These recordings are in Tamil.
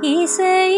一岁。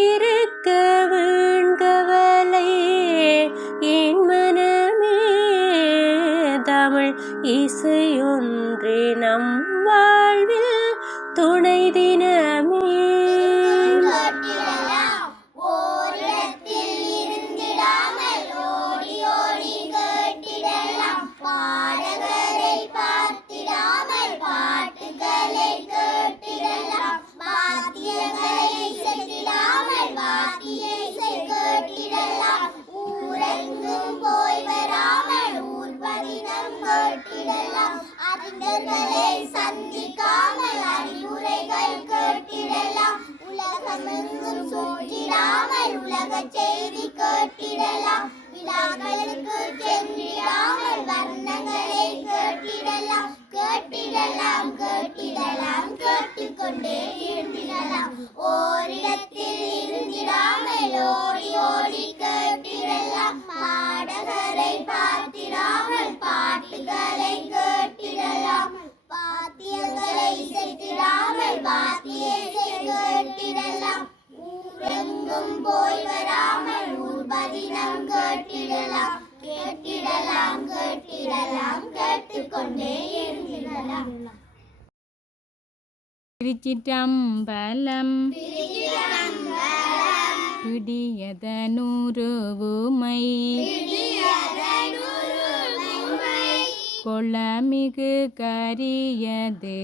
பிரிச்சிட்டம்பலம் பிடியதனுருவுமை. கொளமிகு கரியது.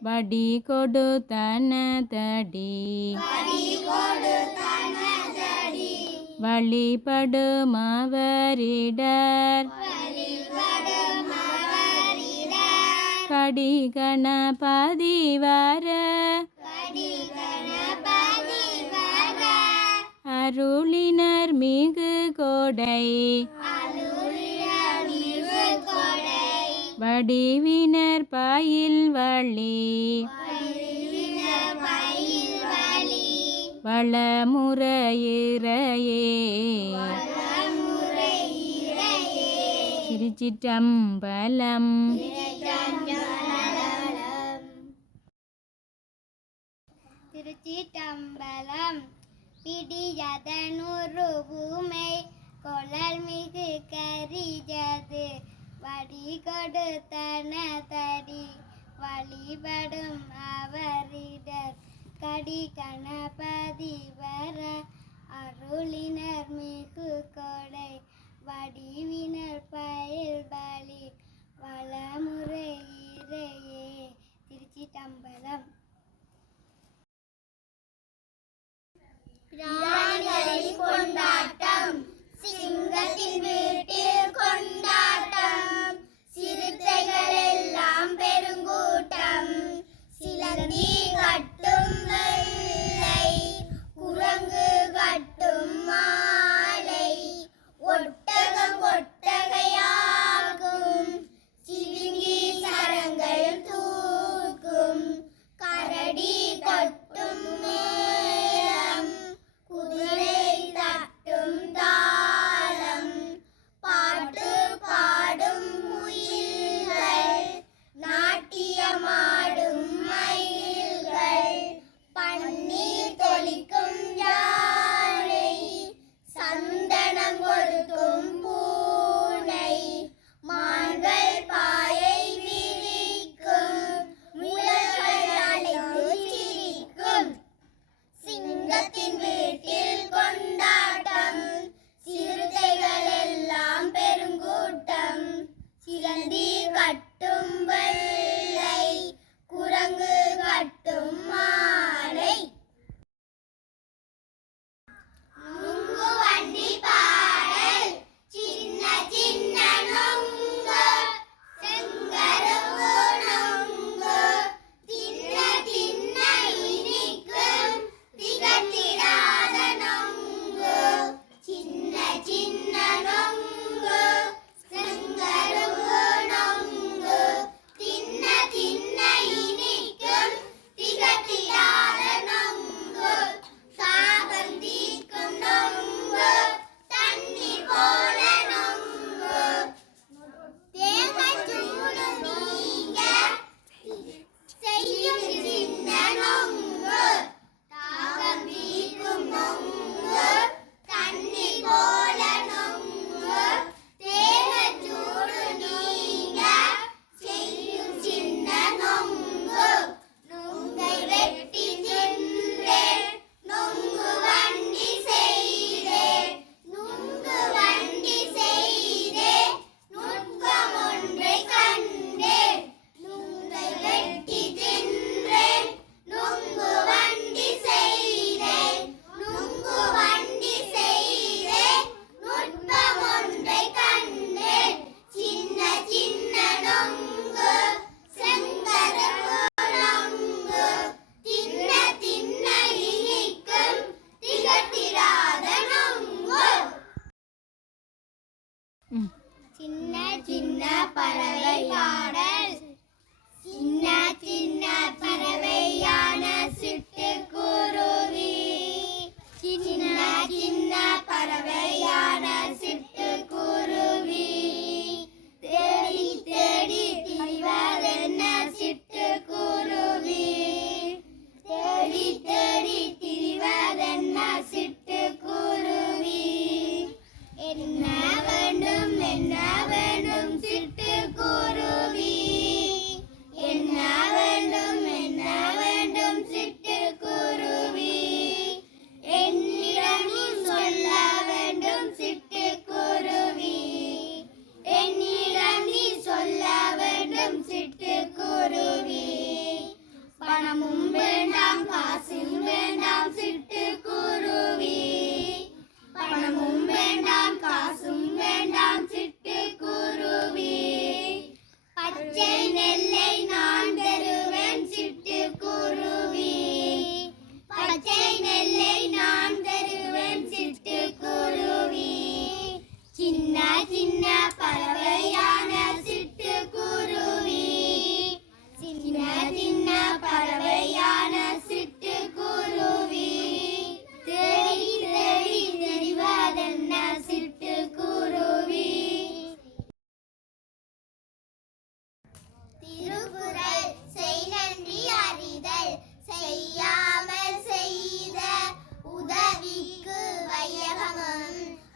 வடி கொடு தனதடி வழிபடும் அவரிடர் கடி கணபதி வர அருளினர் மிகு கோடை. வடிவினர் பயில் வழி. வளமுறையிறையே. திருச்சிட்டம்பலம் திருச்சிட்டம்பலம் பிடியதனுரு பூமை கொழல் மிகு கரியது வழி கொடுத்தன தடி வழிபடும் அவரிடர் கடி கணபதி வர அருளினர் மிகு கொடை. வடிவினர் பயில் பலி வளமுறை இறையே. திருச்சிட்டம்பலம் കെട്ടുകട്ടു máquina para ver.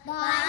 哇